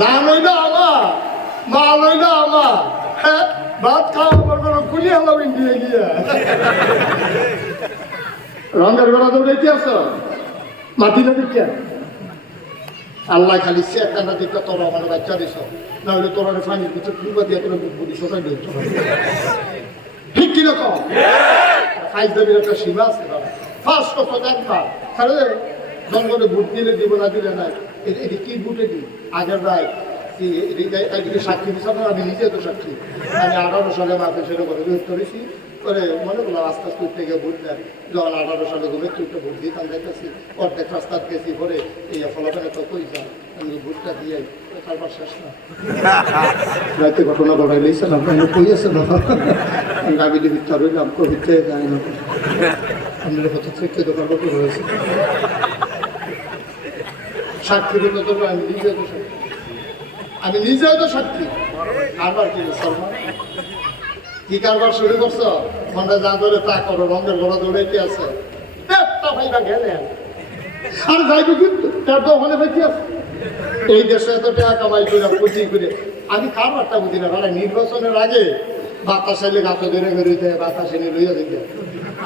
জান হইলো আমার, মাল হইলো আমার, হ্যাঁ ভাত খাওয়া পড়বে না, কুলি হলো ইন্ডিয়া গিয়া। রঙের বেড়া দৌড়ে কি আছো? মাটি না দিকে আল্লাহ খালি সে একটা না দিকে তোরা আমার বাচ্চা দিছ, না হলে তোরা ফানির ভিতরে ডুবা দিয়ে তোরা বুদ্ধি সবাই দিত। ঠিক কিরকম ফাইজ দেবীর একটা সীমা আছে। ফার্স্ট কথা দেখবা তাহলে জঙ্গলে ভোট দিলে দিব না দিলে নাই, এটি কি ভোটে দিই আগের রায় এদিকে সাক্ষী হিসাবে আমি নিজে তো সাক্ষী। আমি 18 সালে মাকে ছেলে করে বিরোধ করেছি করে মনে করলাম আস্তে আস্তে উঠতে গিয়ে ভোট দেন। যখন 18 সালে ঘুরে একটু ভোট দিতাম দেখেছি, অর্ধেক রাস্তা গেছি পরে এই ফলাফলে তো কই যান আমি ভোটটা দিয়ে তারপর শেষ না রাতে ঘটনা ঘটাই লইছেন আপনার কই আছে না আমি ভিতটা রইলাম কবিতে যাই না আপনার কথা থেকে দোকান হয়েছে সাক্ষী দিতে তো আমি নিজে তো সাক্ষী, আমি নিজেও তো সাক্ষী। কারবার কি সলমান কি কারবার শুরু করছো? মনে যা ধরে তা করো, রঙের ঘোড়া দৌড়ে কি আছে ভাইবা গেলেন আর যাইবে কিন্তু তার তো ওখানে বেঁচে আছে। এই দেশে এত টাকা কামাই করে পুঁজি করে আমি কারবারটা বুঝি না। মানে নির্বাচনের আগে বাতাস এলে গাছে ধরে বেরোইতে বাতাস এনে লইয়া দিতে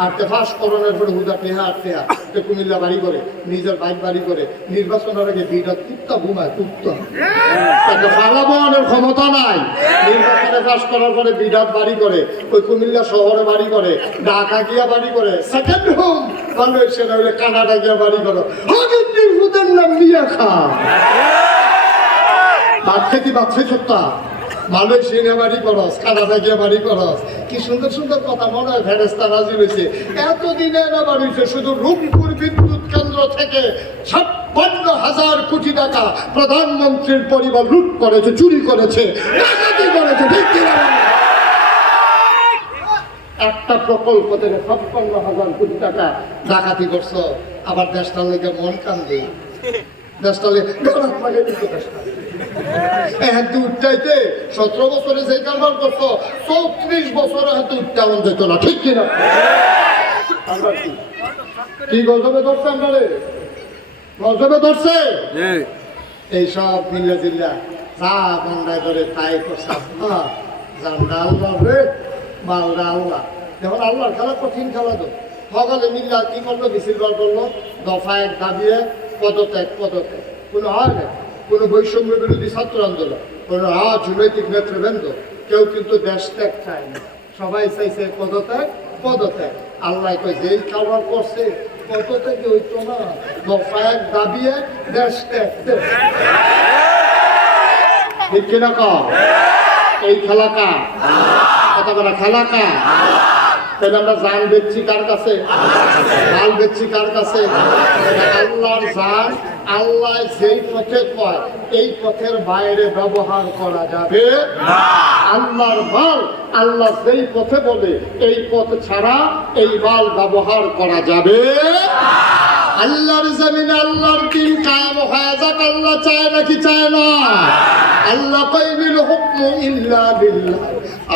আর ফাঁস করোনার পরে হুদা টেহা টেহা কুমিল্লা বাড়ি করে নিজের বাইক বাড়ি করে নির্বাচনের আগে দুইটা কুত্তা ঘুমায় কুত্তা তাকে ফালাবানের ক্ষমতা নাই। নির্বাচনে পাস করার পরে বিরাট বাড়ি করে ওই কুমিল্লা শহরে বাড়ি করে, ঢাকা গিয়া বাড়ি করে, সেকেন্ড হোম মালয়েশিয়া হইলে কানাডা গিয়া বাড়ি করো। হুদের নাম মিয়া খা ভাত খেতে ভাত খাই সত্তা মালয়েশিয়া বাড়ি করস, কানাডা গিয়ে বাড়ি করস। কি সুন্দর সুন্দর কথা মনে হয় ফেরেস্তা রাজি হয়েছে। এতদিনে এরা বাড়ি হয়েছে শুধু রূপপুর বিদ্যুৎ কেন্দ্র থেকে 56,000 কোটি টাকা প্রধানমন্ত্রীর পরিবার লুট করেছে, চুরি করেছে, ডাকাতি করেছে। একটা প্রকল্প থেকে 56,000 কোটি টাকা ডাকাতি করছো। আবার দেশটার লেগে মন কান্দে, দেশটা লেগে 17 বছরে যে কারবার করতো 34 বছরে হয়তো উচ্চারণ যেত না। ঠিক কিনা? কি গজবে ধরছে আমরা, গজবে ধরছে এইসব মিল্লা জিল্লা যা বন্ধায় করে তাই করছে। জানটা আল্লাহ রে মালটা আল্লাহ। যখন আল্লাহর খেলা কঠিন খেলা তো সকালে মিল্লা কি করলো, মিছিল বার করলো, দফা এক দাবিয়ে পদত্যাগ পদত্যাগ। কোনো হয় না, কোনো বৈষম্য বিরোধী ছাত্র আন্দোলন, কোনো রাজনৈতিক নেতৃবৃন্দ কেউ কিন্তু দেশ ত্যাগ চায় না, সবাই চাইছে পদত্যাগ পদত্যাগ। আল্লাহ কই যে কারবার করছে পদত্যাগে হইতো না, দফা এক দাবিয়ে দেশ ত্যাগ। ঠিক কিনা কম এই খেলা কা কথা বলা খেলা কা? তাহলে আমরা জান বেচছি কার কাছে, মাল বেচছি কার কাছে? আল্লাহর জান আল্লাহ যেই পথে কয় এই পথের বাইরে ব্যবহার করা যাবে না। আল্লাহর মাল আল্লাহ যেই পথে বলে এই পথ ছাড়া এই মাল ব্যবহার করা যাবে। আল্লাহর জমিনে আল্লাহর দিন কায়েম হয়ে যাক। আল্লাহ চায় নাকি চায় না? আল্লাহ কাইবিল হুকমু ইল্লা বিল্লাহ,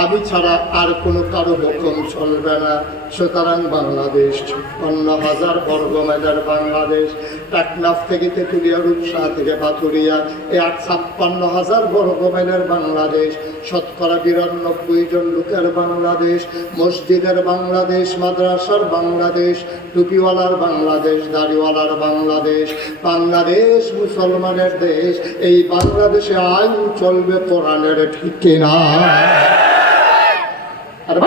আমি ছাড়া আর কোনো কারো হুকুম চলবে না। সুতরাং বাংলাদেশ 56,000 বর্গ মাইলের বাংলাদেশ, টেকনাফ থেকে তেঁতুলিয়া, রূপসা থেকে পাথুরিয়া, এই 56,000 বর্গ মাইলের বাংলাদেশ, শতকরা 92 জন লোকের বাংলাদেশ, মসজিদের বাংলাদেশ, মাদ্রাসার বাংলাদেশ, টুপিওয়ালার বাংলাদেশ, দাড়িওয়ালার বাংলাদেশ, বাংলাদেশ মুসলমানের দেশ। এই বাংলাদেশে আইন চলবে কোরআনের, ঠিক কিনা? আর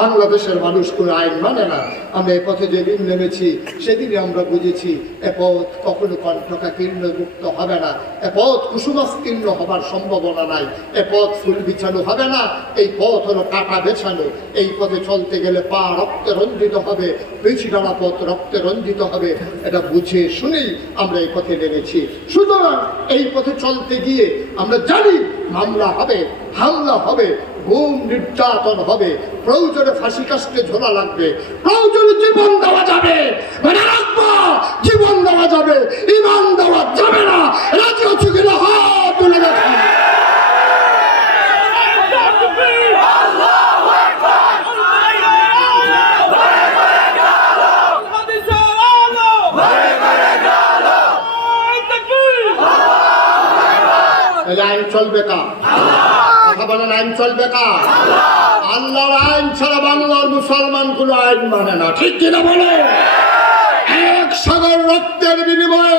বাংলাদেশের মানুষ কোনো আইন মানে না। আমরা এ পথে যেদিন নেমেছি সেদিনই আমরা বুঝেছি এ পথ কখনো কণ্ঠকাকীর্ণ মুক্ত হবে না, এ পথ কুসুমাস্তীর্ণ হবার সম্ভাবনা নাই, এ পথ ফুল বিছানো হবে না, এই পথ হলো কাটা বেছানো। এই পথে চলতে গেলে পা রক্তে রঞ্জিত হবে, পিছি ডালা পথ রক্তে রঞ্জিত হবে। এটা বুঝে শুনেই আমরা এই পথে নেমেছি। সুতরাং এই পথে চলতে গিয়ে আমরা জানি মামলা হবে, হামলা হবে, ঘুম নির্যাতন হবে, প্রয়োজনে ফাঁসি কাস্তে ঝোলা লাগবে, প্রয়োজনে জীবন দেওয়া যাবে, মানে রাখবো জীবন দেওয়া যাবে, ইমান দেওয়া যাবে না। রাজি হচ্ছে কিনা হাত তুলে গেছে। এই আইন চলবে কার? কথা বলেন, আইন চলবে কার? আল্লাহর আইন ছাড়া বাংলার মুসলমানগুলো আইন মানে না, ঠিক কিনা বলে? এক সাগর রক্তের বিনিময়ে,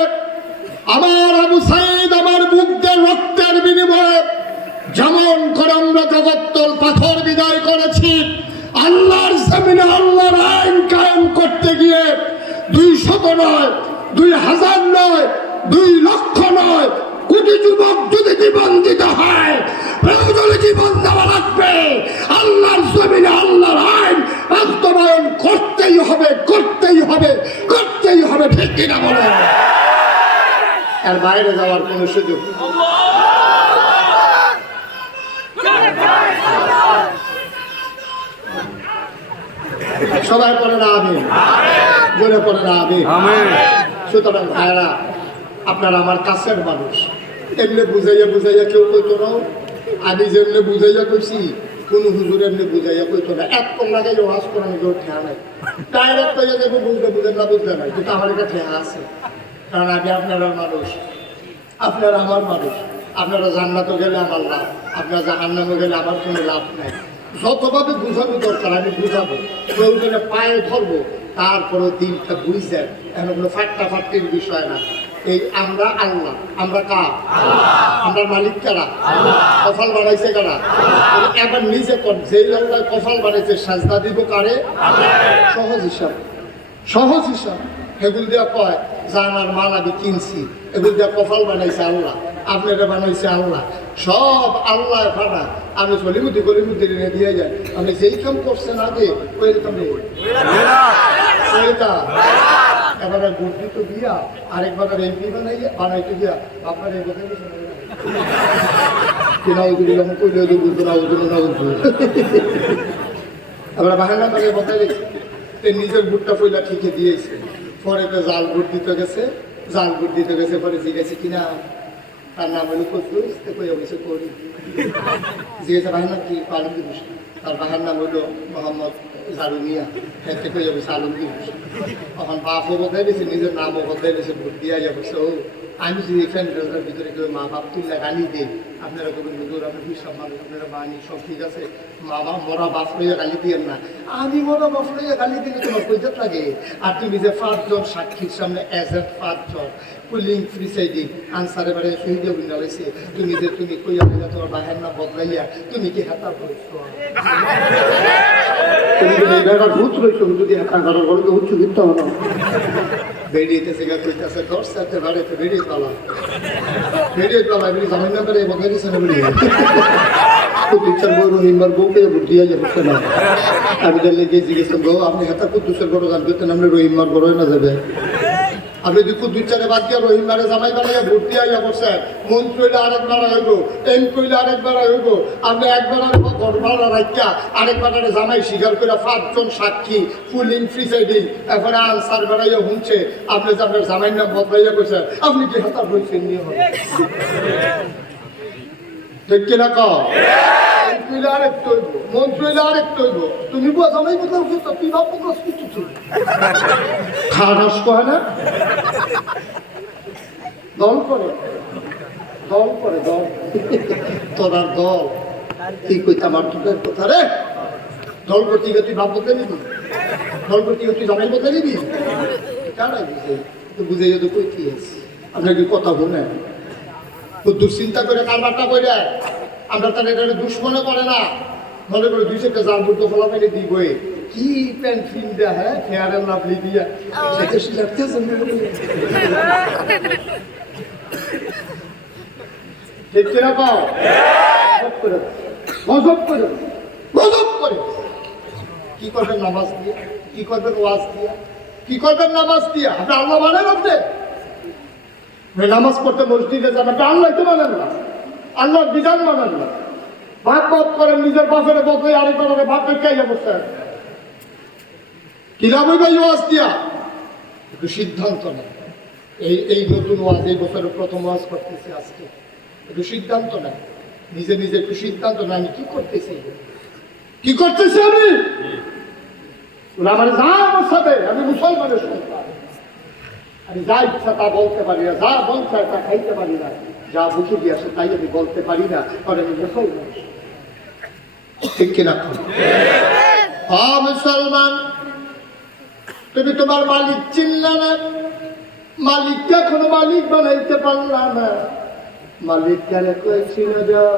আমার আবু সাইদ আমার বুকদের রক্তের বিনিময়ে যেমন করে আমরা জগত্তল পাথর বিদায় করেছি, আল্লাহর জমিনে আল্লাহর আইন কায়েম করতে গিয়ে 200 নয়, 2000 নয়, 2 লক্ষ নয়, কোটি যুবক যদি জীবন দিতে হয়, প্রয়োজনে জীবন দেওয়া লাগবে। আল্লাহর জমিনে আল্লাহর আইন বাস্তবায়ন করতেই হবে, করতেই হবে, করতেই হবে, ঠিক কিনা বলে? আর বাইরে যাওয়ার কোন সুযোগ নেই। সবাই পড়ে না আমি, জোরে পড়ে না আমি। সুতরাং ভাইরা, আপনারা আমার কাছের মানুষ, এমনি বুঝাইয়া বুঝাইয়া কেউ কইতো না। আমি যেমনি বুঝাইয়া কইছি, কোন হুজুর এমনি বুঝাইয়া কইতো না। এক লাগাই ওয়াজ করানো কেউ ঠেয়া নাই, ডাইরেক্ট কইয়া যাবো বুঝলে বুঝেন না বুঝলে নাই, কিন্তু আমার এটা ঠেয়া আছে। কারণ আমি আপনারা মানুষ, আপনারা আমার মানুষ। আপনারা জান্নাতে গেলে আমার লাভ, আপনারা জাহান্নামে গেলে আমার কোনো লাভ নাই। যতভাবে বুঝানো দরকার আমি বুঝাবো, প্রয়োজনে পায়ে ধরবো, তারপরে দিনটা বুঝছেন। এখন কোনো ফাট্টাফাট্টির বিষয় না। এই আমরা আল্লাহ, আমরা কার? আমরা মালিক কারা? কপাল বানাইছে কারা? এবার নিজে কর, যেই আল্লাহ কপাল বানাইছে সাজদা দিব কারে? সহজ হিসাব, সহজ হিসাব। এগুলো দিয়া কয় জানার মাল আমি কিনছি, এগুলো দিয়া কপাল বানাইছে আল্লাহ, আপনারা বানাইছে আল্লাহ, সব আল্লাহ ফাটা। আমি চলিমুদি গলিমুদি রেনে দিয়ে যাই, আমি যেই কাম করছেন আগে ওই কামে এবারে বুদ্ধি তো দিয়া আরেকবার এমপি বানাইতে গিয়া আপনার এই কথা কিনা ওইগুলি যখন করলে ওই বুঝতো না, ওই না বুঝতো। এবার বাহানা তাকে বসাই নিজের বুটটা পয়লা ঠিকই দিয়েছে, পরে তো জাল বুট দিতে গেছে, জাল বুট দিতে গেছে, পরে জিজ্ঞাসা কিনা তার নাম হলো কদ্দুস, কই অবশ্য করি জিজ্ঞাসা বাহার নাম কি? আলমগীর হোসেন। তার বাহার নাম হইল মোহাম্মদ জারুমিয়া, এতে কই অবশ্য আলমগীর হোসেন। তখন বাপও বদলাই দিয়েছে, নিজের নামও বদলাই দিয়েছে, ভোট দিয়া যাবছে। ও আমি যদি ফ্যান্ডের ভিতরে কেউ মা বাপ তুল্লা গালি দেয়, আপনারা কবেন হুজুর আপনি হিসাব মানুষ, আপনারা মানি সব ঠিক আছে, মা বাপ মরা বাপ লইয়া গালি দিয়েন না। আমি মরা বাপ লইয়া গালি দিলে তোমার কইতে লাগে? আর তুমি যে 5 জন সাক্ষীর সামনে এজ এ 5 জন পুলিং প্রিসাইডিং আনসারে বারে শহীদ বিনালাইছে, তুমি যে তুমি কইয়া কইয়া তোমার বাহের না বদলাইয়া তুমি কি হাতা বলছো? তুমি যদি এই জায়গার ভূত রয়েছো, যদি হাতা করার বড় উচ্চ দিতে হবে বেরিয়েছে গা কইতেছে 10 সাথে বাড়িতে বেরিয়ে পালা বেরিয়ে জামিন না করে বদলাই দিচ্ছে না বেরিয়ে কুদ্দুসের বড় রহিমার বউকে বুঝিয়া যাচ্ছে না। আমি জানলে গিয়ে জিজ্ঞেস করবো আপনি হাতা কুদ্দুসের বড় গান করতেন, আমরা রহিমার বড় না যাবে। আপনি যদি কুদ্দুসের বাদ দিয়ে রহিমারে জামাই বানাইয়া ভোট দিয়া বসে, মন্ত্রী হইলে আরেকবার হইব, এমপি হইলে আরেকবার হইব, আপনি একবার ঘর ভাড়া রাখিয়া আরেকবার জামাই স্বীকার করে 5 জন সাক্ষী পুলিং প্রিসাইডিং এরপরে আনসার বাড়াইয়া শুনছে, আপনি যে আপনার জামাইয়ের নাম বদলাইয়া করছেন, আপনি কি হাতা বলছেন নিয়ে হবে? ঠিক কিনা কও? আরেকটু হইব, মন্ত্রী হইলে আরেকটু হইব, তুমি জামাই বদলাও করছো, তুই ভাব প্রকাশ করছো খারাস কয় না? দল করে দল করে দল, তোরা দল কি কইতে আমার তোদের কথা রে? দল করতে গিয়ে তুই ভাব বদলে নিবি, দল করতে গিয়ে তুই জামাই বদলে নিবি, কারাই বুঝে তো বুঝে তো কই কি আছে? আপনার কি কথা বলে দুশ্চিন্তা করে কারবারটা করে আমরা তার এটা দুশ্মনে করে না, মনে করে 200টা জাল বুট ফলা পাইলে দিই বই কি প্যান্ট ফিন দেয়া, হ্যাঁ ফেয়ার এন্ড লাভলি দিয়া ঠিক কিনা পাও? গজব করে গজব করে কি করবেন নামাজ দিয়ে, কি করবেন ওয়াজ দিয়া, কি করবেন নামাজ দিয়া? আপনি আল্লাহ মানেন? আপনি নামাজ পড়তে মসজিদে যান, আপনি আল্লাহ তো মানেন না, আল্লাহর বিধান মানেন না, ভাত ভাত করেন, নিজের বাসরে বদলে আরেকবার ভাত বেকাইয়া বসছেন, কি লাভ হইবে ওয়াজ দিয়া? একটু সিদ্ধান্ত নেন। এই নতুন ওয়াজ, এই বছরের প্রথম ওয়াজ করতেছি আজকে, একটু সিদ্ধান্ত নেন, নিজে নিজে একটু সিদ্ধান্ত নেন। আমি কি করতেছি, কি করতেছি? আমার যা বসাবে, আমি মুসলমানের সন্তান, আমি যা ইচ্ছা তা বলতে পারি না, যা মন চায় তা খাইতে পারি না, যা বুকে দিয়ে আসে তাই আমি বলতে পারি না, কারণ আমি দেখাই না। ঠিক কিনা? মুসলমান, তুমি তোমার মালিক চিনলা না, মালিককে এখনো মালিক বানাইতে পারলা না। মালিক কারে কয়ে শুনে যাও,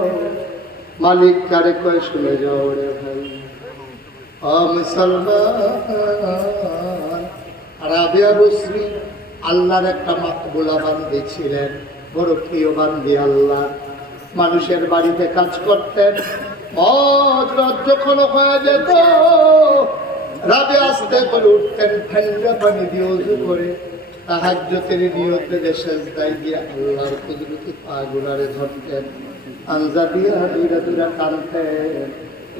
মালিক কারে কয়ে শুনে যাও রে ভাই। মুসলমান, রাবিয়া বসরি আল্লাহর একটা মাকবুলা বান্দি ছিলেন, বড় প্রিয় বান্দি আল্লাহ। মানুষের বাড়িতে কাজ করতেন, যখন হয়ে যেত রাবে আস্তে করে উঠতেন, ঠান্ডা পানি দিয়ে ওযু করে তাহাজ্জুদের নিয়তে সেজদায় দিয়ে আল্লাহর কুদরতি পা গুলারে ধরতেন, আঞ্জা দিয়া দুইরা দুইরা টানতেন।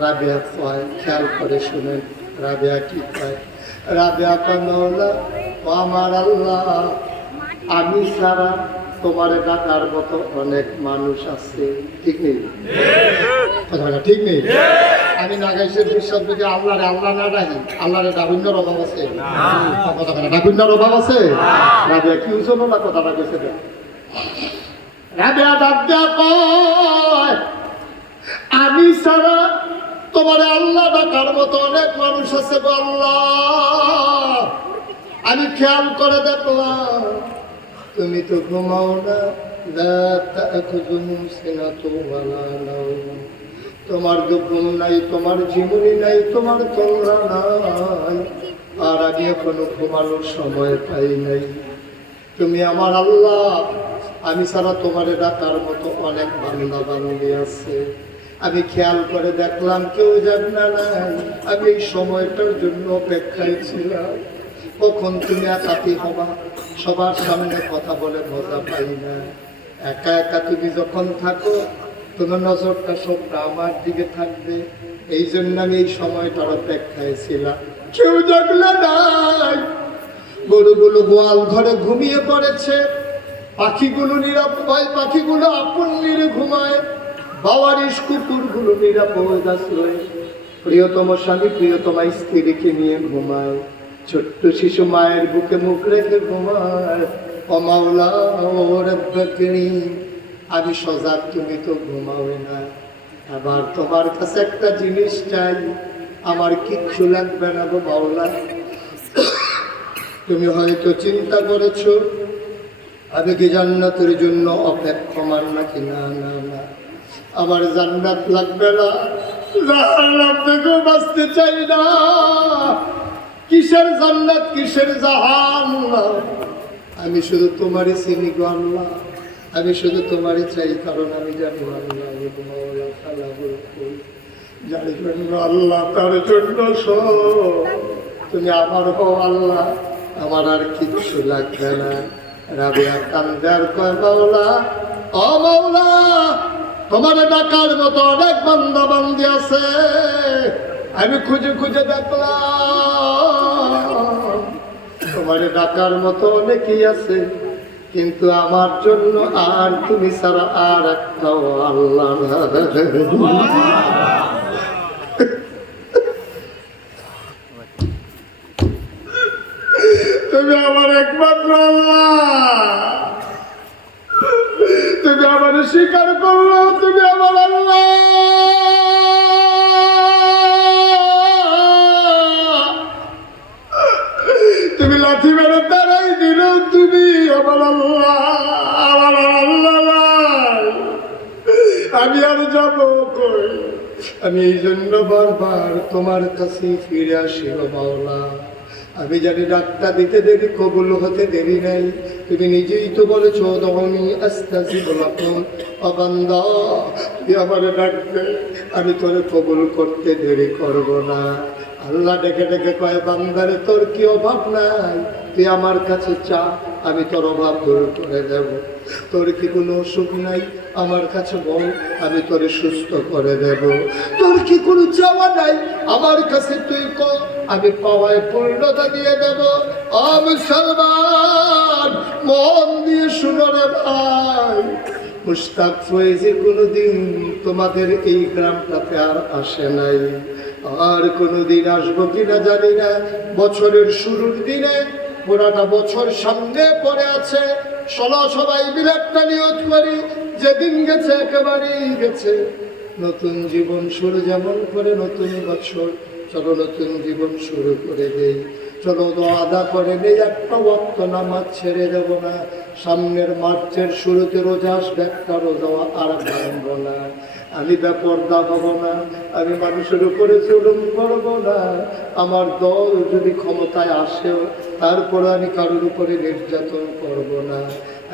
রাবেয়া কয়, খেয়াল করে শুনেন রাবেয়া কি কয়। রাবেয়া কয়, মাওলা ও আমার আল্লাহ, আমি ছাড়া তোমার ডাকার মতো অনেক মানুষ আছে। ঠিক নেই? কথাটা ঠিক নেই? আমি নাগাইশের বিশ্বাস যদি আল্লাহরে আল্লাহ না ডাকি, আল্লাহরে ডাকুন্যার অভাব আছে? কথাটা ডাকুন্যার অভাব আছে? রাবেয়া কি উজনো না কথাটা কইছে? রাবেয়া ডাক দেয়া কয়, আমি ছাড়া তোমার আল্লাহ ডাকার মতো অনেক মানুষ আছে গো আল্লাহ। আমি খেয়াল করে দেখলাম তুমি তো ঘুমাও না, তোমার ঘুম নাই, তোমার জীবনী নাই, তোমার তোমরা নাই, আর আমি এখনো ঘুমানোর সময় পাই নাই। তুমি আমার আল্লাহ, আমি ছাড়া তোমারে ডাকার মতো অনেক বান্দা বান্দি আছে। আমি খেয়াল করে দেখলাম কেউ জানা নাই। আমি এই সময়টার জন্য অপেক্ষায় ছিলাম, কখন তুমি একাকি হবা, সবার সামনে কথা বলে মজা পাই না। একা একা তুমি যখন থাকো, তোমার নজরটা সবটা আমার দিকে থাকবে, এই জন্য আমি এই সময়টার অপেক্ষায় ছিলাম। কেউ জাগলে নাই, গরুগুলো গোয়াল ঘরে ঘুমিয়ে পড়েছে, পাখিগুলো নিরাপদ, পাখিগুলো আপন নিরে ঘুমায়, বাবারিশ কুকুরগুলো নিরাপদ আশ্রয়, প্রিয়তম স্বামী প্রিয়তম স্ত্রীকে নিয়ে ঘুমায়, ছোট্ট শিশু মায়ের বুকে মুখ রেখে ঘুমায়। ও মাওলা ও রব্বুনি, আমি সজাগ, তুমি তো ঘুমাও না। আবার তোমার কাছে একটা জিনিস চাই, আমার কিচ্ছু লাগবে না গো মাওলা। তুমি হয়তো চিন্তা করেছো আমি কি জান্নাতের জন্য অপেক্ষমান নাকি? না না না, আমার জান্নাত লাগবে না, জাহান্নাম থেকে বাঁচতে চাই না। কিসের জান্নাত, কিসের জাহান্নাম? আমি শুধু তোমারই চিনি গো আল্লাহ, আমি শুধু তোমারই চাই, কারণ আমি জানি আল্লাহ জানি জন্য আল্লাহ তার জন্য সব। তুমি আমার হো আল্লাহ, আমার আর কিচ্ছু লাগবে না। রাবিয়া কান্দার কয়, মাওলা ও মাওলা, তোমার ডাকার মতো অনেক বান্দা বান্দি আছে, আমি খুঁজে খুঁজে দেখলাম তোমার ডাকার মতো অনেকেই আছে, কিন্তু আমার জন্য আর তুমি ছাড়া আর একটাও আল্লাহ না। তুমি আমার একমাত্র আল্লাহ, তুমি আমার স্বীকার করলো, তুমি আমার আল্লাহ। তুমি লাঠি মেরে তারাই দিল, তুমি আমার আল্লাহ, আমার আল্লাহ। আমি আর যাবো কই? আমি এই জন্য বারবার তোমার কাছে ফিরে আসি মাওলা। আমি জানি ডাক্তার দিতে দেরি, কবুল হতে দেরি নাই। তুমি নিজেই তো বলেছো, দমনি আস্তাজিব লাকুম, বান্দা তুই আমারে ডাকবে, আমি তোরে কবুল করতে দেরি করব না। আল্লাহ ডেকে ডেকে কয়, বান্দারে তোর কি অভাব নাই, তুই আমার কাছে চা, আমি তোর অভাব দূর করে দেব। তোর কি কোনো অসুখ নাই, আমার কাছে বল, আমি তোরে সুস্থ করে দেব। তোর কি কোনো চাওয়া নাই, আমার কাছে তুই কর, আমি পাওয়ায় পূর্ণতা দিয়ে দেব। মুসলমান মন দিয়ে শুনো রে ভাই, মুশতাক ফয়েজি কোনোদিন তোমাদের এই গ্রামটাতে আর আসে নাই, আর কোনোদিন আসবো কিনা জানি না। বছরের শুরুর দিনে পুরাটা বছর সামনে পড়ে আছে, চলো সবাই মিলে একটা নিয়ত করি, যেদিন গেছে একেবারেই গেছে, নতুন জীবন শুরু যেমন করে নতুন বছর, চলো নতুন জীবন শুরু করে দেই। চলো আদা করে নেই, একটা ওয়াক্ত নামাজ ছেড়ে দেব না। সামনের মার্চের শুরুতে রোজা আসবে, একটা রোজা আর ভাঙব না। আমি বেপরদা হব না, আমি মানুষের উপরে জুলুম করব না। আমার দল যদি ক্ষমতায় আসেও তারপরে আমি কারোর উপরে নির্যাতন করব না।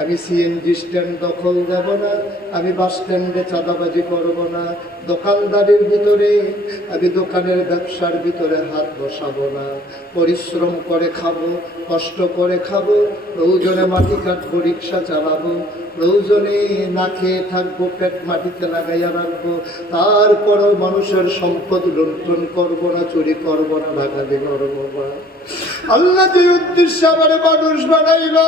আমি সিএনজি স্ট্যান্ড দখল দেব না, আমি বাস স্ট্যান্ডে চাঁদাবাজি করব না। দোকানদারির ভিতরে আমি দোকানের ব্যবসার ভিতরে হাত বসাবো না। পরিশ্রম করে খাবো, কষ্ট করে খাবো, প্রয়োজনে মাটি কাটবো, রিক্সা চালাবো, প্রয়োজনে না খেয়ে থাকবো, পেট মাটিতে লাগাইয়া রাখবো। তারপরেও মানুষের সম্পদ লুণ্ঠন করবো না, চুরি করবো না, ডাকাতি করবো না। আল্লাহ যে উদ্দেশ্য আমার মানুষ বানাইল,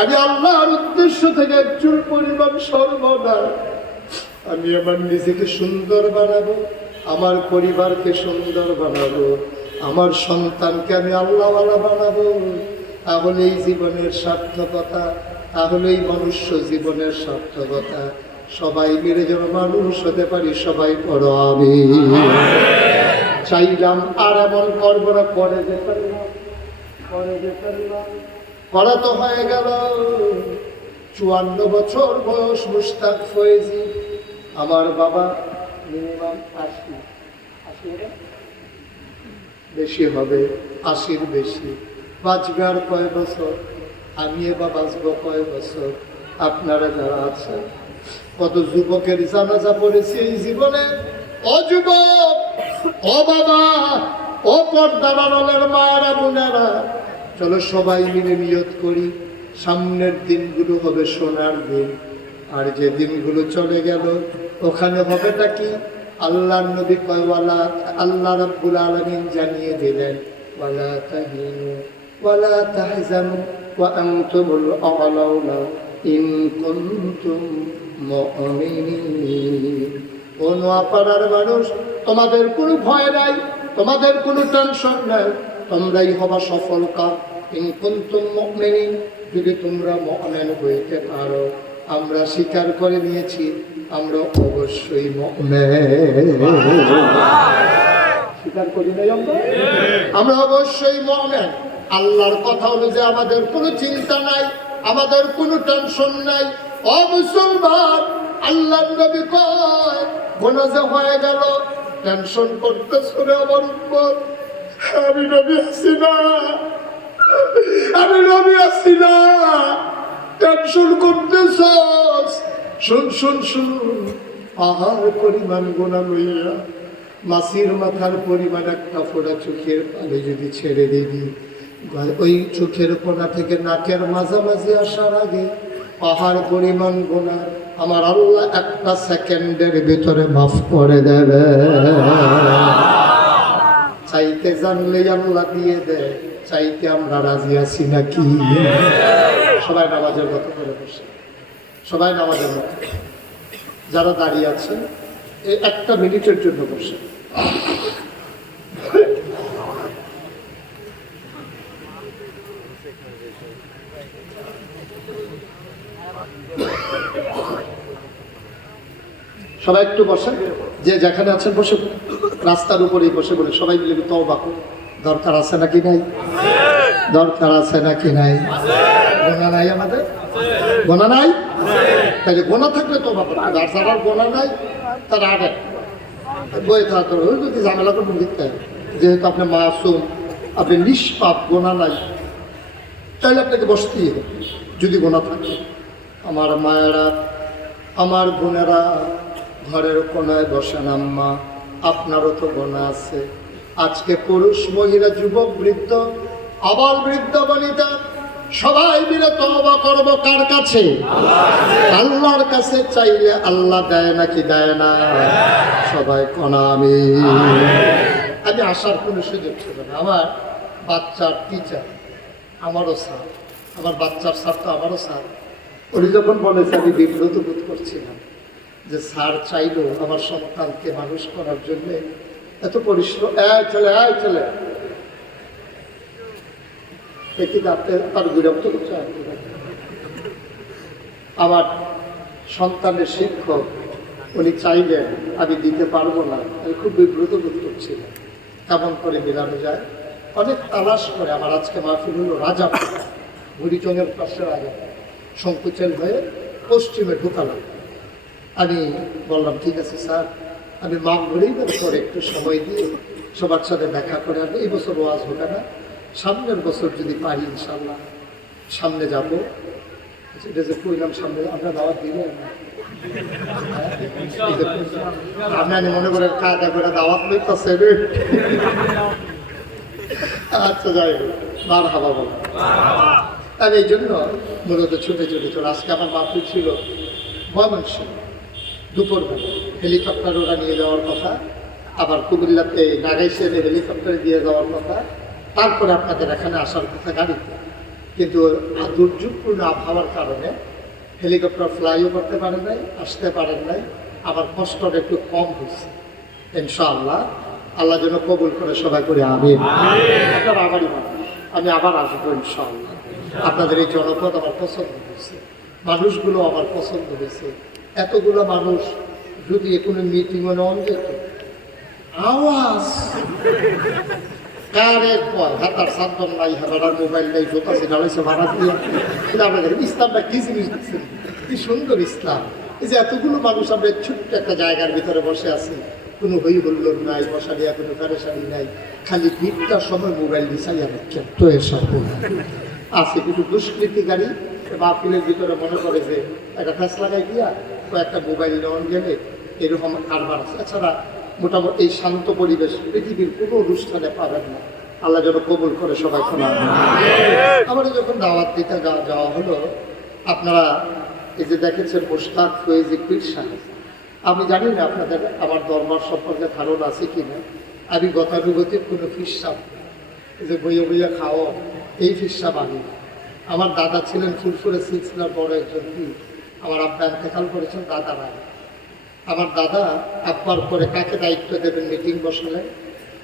আমি আল্লাহর উদ্দেশ্য থেকে একচুল পরিমাণ সরব না। আমি আমার নিজেকে সুন্দর বানাবো, আমার পরিবারকে সুন্দর বানাবো, আমার সন্তানকে আমি আল্লাহওয়ালা বানাবো। তাহলে এই জীবনের সার্থকতা, তাহলে এই মনুষ্য জীবনের সার্থকতা। সবাই মিলে যেন মানুষ হতে পারি, সবাই পড়ো আমি চাইলাম। আর এমন করবো না, করে যে করা তো হয়ে গেল। 54 বছর বয়স মুশতাক ফয়েজি। আমার বাবা মিনিমাম 80 বেশি হবে, 80-র বেশি। বাঁচবে আর কয় বছর? আমি এবার বাঁচবো কয় বছর? আপনারা যারা আছেন, কত যুবকের জানাজা পড়েছে এই জীবনে। ও যুবক, ও বাবা, ও পর্দার আড়ালের মায়েরা বোনেরা, চলো সবাই মিলে নিয়ত করি, সামনের দিনগুলো হবে সোনার দিন। আর যে দিনগুলো চলে গেল ওখানে হবেটা কি? আল্লাহর নবী কয়, ওয়ালা, আল্লাহ রাব্বুল আলামিন জানিয়ে দিলেন, ওয়ালা তাহিনু ওয়ালা তাহজানু ওয়া আনতুমুল আ'লাউনা ইন কুনতুম মুমিনিন। ও নোয়াপাড়ার মানুষ, তোমাদের কোনো ভয় নাই, তোমাদের কোনো টেনশন নাই, তোমরাই হবা সফল কাম। ইন কুনতুম মুমিনিন, যদি তোমরা মুমিন হইতে পারো। আমরা স্বীকার করে নিয়েছি আমরা অবশ্যই মুমিন। স্বীকার করি নাই আমরা অবশ্যই মুমিন। আল্লাহর কথা অনুযায়ী আমাদের কোনো চিন্তা নাই, আমাদের কোনো টেনশন নাই। ও মুসলমান, আল্লাহর নবী কয়, গুনাহ হয়ে গেল, টেনশন করতেছো রে আমার উম্মত। আমি নবী আছি না, আমি নবী আছি না, টেনশন করতেছস। শুন শুন শুন, আহার পরিমাণ গুনাহ লইয়া মাসির মাথার পরিমাণ একটা ফোঁটা চোখের পানি যদি ছেড়ে দিবি, ওই চোখের কোনা থেকে নাকের মাঝামাঝি আসার আগে পাহাড় পরিমাণ গুনাহ আমার আল্লাহ একটা সেকেন্ডের ভিতরে মাফ করে দেবে। চাইতে জানলে আল্লাহ দিয়ে দেয়, চাইতে আমরা রাজি আছি নাকি? সবাই নামাজের মতো করে বসে, সবাই নামাজের মতো। যারা দাঁড়িয়ে আছে এই 1 মিনিটের জন্য বসে। সবাই একটু বসেন, যে যেখানে আছেন বসে, রাস্তার উপরেই বসে বলে সবাই মিলে তওবা করো। দরকার আছে নাকি নাই? দরকার আছে নাকি নাই? গোনা নাই আমাদের? গোনা নাই? তাহলে গোনা থাকলে তওবা করো। আর যারা গোনা নাই তারা আগে বই থাকতে হবে। যদি ঝামেলা করবেন দিতে, যেহেতু আপনি মাসুম, আপনি নিষ্পাপ, গোনা নাই, তাহলে আপনাকে বসতেই হবে যদি গোনা থাকে। আমার মায়েরা, আমার বোনেরা, ঘরের কোনায় বসেন আম্মা, আপনারও তো গোনা আছে। আজকে পুরুষ, মহিলা, যুবক, বৃদ্ধ, আবাল বৃদ্ধ বনিতা সবাই মিলে তওবা করব। কার কাছে? আল্লাহর কাছে। চাইলে আল্লাহ দেয় নাকি দেয় না? সবাই কোনা আমি আসার কোনো সুযোগ ছিল না। আমার বাচ্চার টিচার আমারও স্যার, আমার বাচ্চার স্যার তো আমারও স্যার। উনি যখন বলেছে আমি বিব্রত বোধ করছিলাম যে স্যার চাইলো আমার সন্তানকে মানুষ করার জন্য এত পরিশ্রম। ছেলে একটি দাঁতে তার বিরক্ত করছে। আমার সন্তানের শিক্ষক উনি চাইলেন, আমি দিতে পারবো না। আমি খুব বিব্রত বোধ করছিলাম, কেমন করে মেলানো যায়। অনেক তালাশ করে আমার আজকে মাহফিল হলো রাজাপুর, বুড়িচঙের পাশে রাজা, সংকুচেল হয়ে পশ্চিমে ঢুকালাম। আমি বললাম ঠিক আছে স্যার, আমি মাপ ভরেই পরে একটু সময় দিয়ে সবার সাথে দেখা করে আসবো। এই বছর ওয়াজ হবে না, সামনের বছর যদি পারি ইনশাল্লাহ সামনে যাবো। এটা যে কইলাম সামনে, আপনার দাওয়াত দিলেন আপনি মনে করেন কায়দা করে দাওয়াত লইতেছে। আচ্ছা যাই হোক, মার হাবা বল। আর এই জন্য মূলত ছুটে ছুটে চলে। আজকে আমার মাহফিল ছিল ময়মনসিংহ, দুপুরবেলা হেলিকপ্টার ওরা নিয়ে যাওয়ার কথা, আবার কুমিল্লাতে নাগাইশিয়াতে হেলিকপ্টারে দিয়ে যাওয়ার কথা, তারপরে আপনাদের এখানে আসার কথা গাড়িতে। কিন্তু দুর্যোগপূর্ণ আবহাওয়ার কারণে হেলিকপ্টার ফ্লাইও করতে পারে নাই, আসতে পারেন নাই। আবার কষ্টটা একটু কম হয়েছে। ইনশাআল্লাহ আল্লাহ যেন কবুল করে সবাই করে আমিন। আপনার আবারই মানুষ, আমি আবার আসবো ইনশাআল্লাহ। আপনাদের এই জনপদ আমার পছন্দ হয়েছে, মানুষগুলো আমার পছন্দ হয়েছে। এতগুলো মানুষ যদি কোনো মিটিংও নেওয়া যেত, আওয়াজ কারে কয় হাতার সাবধান নাই, হাতার মোবাইল নাই, জোতা সে ঢালাইছে ভাড়া দিয়ে। কিন্তু আপনাদের ইসলামটা কি জিনিস দিচ্ছেন, কি সুন্দর ইসলাম। এই যে এতগুলো মানুষ আমরা ছোট্ট একটা জায়গার ভিতরে বসে আছি, কোনো হই হুল্লোড় নাই, বসারিয়া কোনো পেরেশানি নাই, খালি 2টার সময় মোবাইল দিছাই আমি ক্ষেত্র এসব আছে। কিন্তু দুষ্কৃতিকারী মাহফিলের ভিতরে মনে করে যে একটা ফ্যাস লাগাই দিয়া কয়েকটা মোবাইল নেওয়ান গেলে এরকম কারবার আছে। এছাড়া মোটামুটি এই শান্ত পরিবেশ পৃথিবীর কোনো অনুষ্ঠানে পাবেন না। আল্লাহ যেন কবুল করে সবাই শোনা। আমার যখন দাওয়াত দিতে যাওয়া হলো, আপনারা এই যে দেখেছেন মোশতাক ফয়েজি পীর সাহেব, আমি জানি না আপনাদের আমার দরবার সম্পর্কে ধারণা আছে কিনা। আমি গতানুগতিক কোনো ফিরসাব যে বইয়া বইয়া খাওয়া, এই ফিরসাব আনি। আমার দাদা ছিলেন ফুরফুরে সিলসিলার বড় একজন পীর। আমার আব্বা ইন্তেকাল করেছেন দাদার আগে। আমার দাদা আব্বার পরে কাকে দায়িত্ব দেবেন মিটিং বসালেন,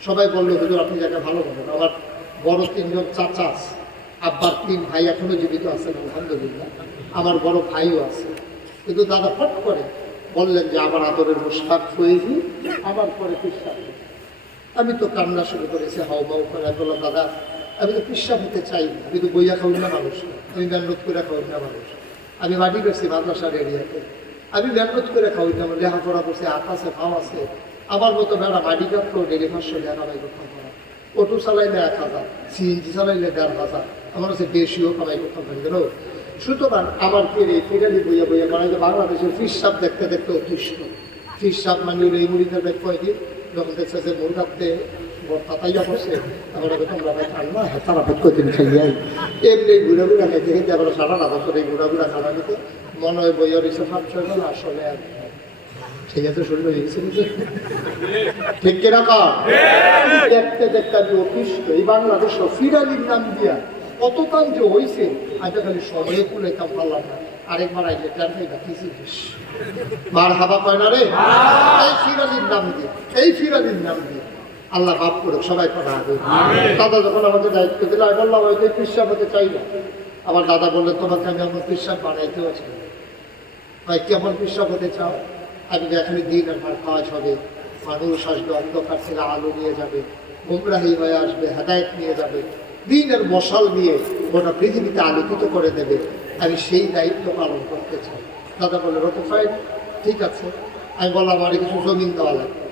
সবাই বললো হুজুর আপনি যাকে ভালো বলেন। আমার বড় 3জন চাচা আছে, আব্বার 3 ভাই এখনো জীবিত আছেন আলহামদুলিল্লাহ, আমার বড় ভাইও আছে। কিন্তু দাদা ফট করে বললেন যে আমার আদরের মোশতাক ফয়েজি আমার পরে পিসাব। আমি তো কান্না শুরু করেছি, হাও মাও করে। বললাম দাদা আমি তো পিসাব হতে চাই না, আমি তো বইয়া খাওয়াই না মানুষ, আমি মেহনত করে খাওয়াই না মানুষ। আমি মাটি করছি মাদ্রাসার এরিয়াতে, আমি মেহনত করে খাওয়াই না, আমার লেখাপড়া করছে, হাত আছে ভাও আছে। আমার মতো বেড়া মাটি কাটলো 1,500 টাকা কামাই করতাম পারা, অটো চালাইলে 1000, সিএনজি চালাইলে 1500, আমার হচ্ছে বেশিও কামাই করতাম পারি কেন। সুতরাং আমার ফিরালি বইয়া বইয়া মানে যে বাংলাদেশের ফিরসাব দেখতে দেখতে অতিষ্ঠ। ফিরসাব মানে এই মুড়িদের ব্যাগ কয়েকদিন যখন দেখছে যে মুরগাতে তাতাইয়া বসে, আমরা তোমরা ভাই খান্না হ্যাঁ তারা ভেদ কয়েকদিন খাইয়াই এমনি ঘুরে ঘুরে খাইতে খাইতে আবার সারা রাত করে ঘুরা ঘুরা খানা নিতে মনে হয় বইয়া রয়েছে 5-6 জন, আসলে আর ঠিক আছে শরীর হয়ে গেছে ঠিক কিরকম দেখতে দেখতে আমি অতিষ্ঠ। এই বাংলাদেশ ফিরালির নাম দিয়া কত কাম যে হয়েছে, আজকে খালি সময়ে কুলাইতাম পারলাম না। আরেকবার আইলে জানবে কি জিনিস মার হাবা কয় না রে। এই ফিরালির নাম দিয়ে, এই ফিরালির নাম দিয়ে আল্লাহ মাফ করুক, সবাই করা হবে। দাদা যখন আমাকে দায়িত্ব দিল, আমি বললাম ওই যে পিসাব হতে চাই না। আমার দাদা বললেন তোমাকে আমি আমার পিসাব বানাইতেও চাই। ভাই কেমন পিসাব হতে চাও? আমি এখানে দিন আমার কাজ হবে, মানুষ আসবে, অন্ধকার থেকে আলো নিয়ে যাবে, গুমরাহি হয়ে আসবে, হেদায়েত নিয়ে যাবে, দিনের মশাল দিয়ে গোটা পৃথিবীতে আলোকিত করে দেবে। আমি সেই দায়িত্ব পালন করতে চাই। দাদা বলে ওকে ফাইন, ঠিক আছে। আমি বললাম আমার কিছু জমিন দেওয়া লাগবে।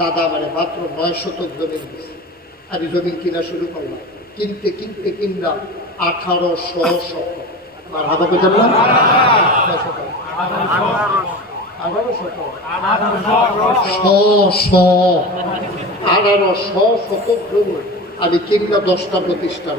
দাদা মানে মাত্র 9 শতক জমিন দিয়েছে। আমি জমিন কিনা শুরু করলাম, কিনতে কিনতে কিনলাম 1800 শতক। আমার হাতে পেতেন না 1800 শতক জমি আমি কিনলাম 10টা প্রতিষ্ঠান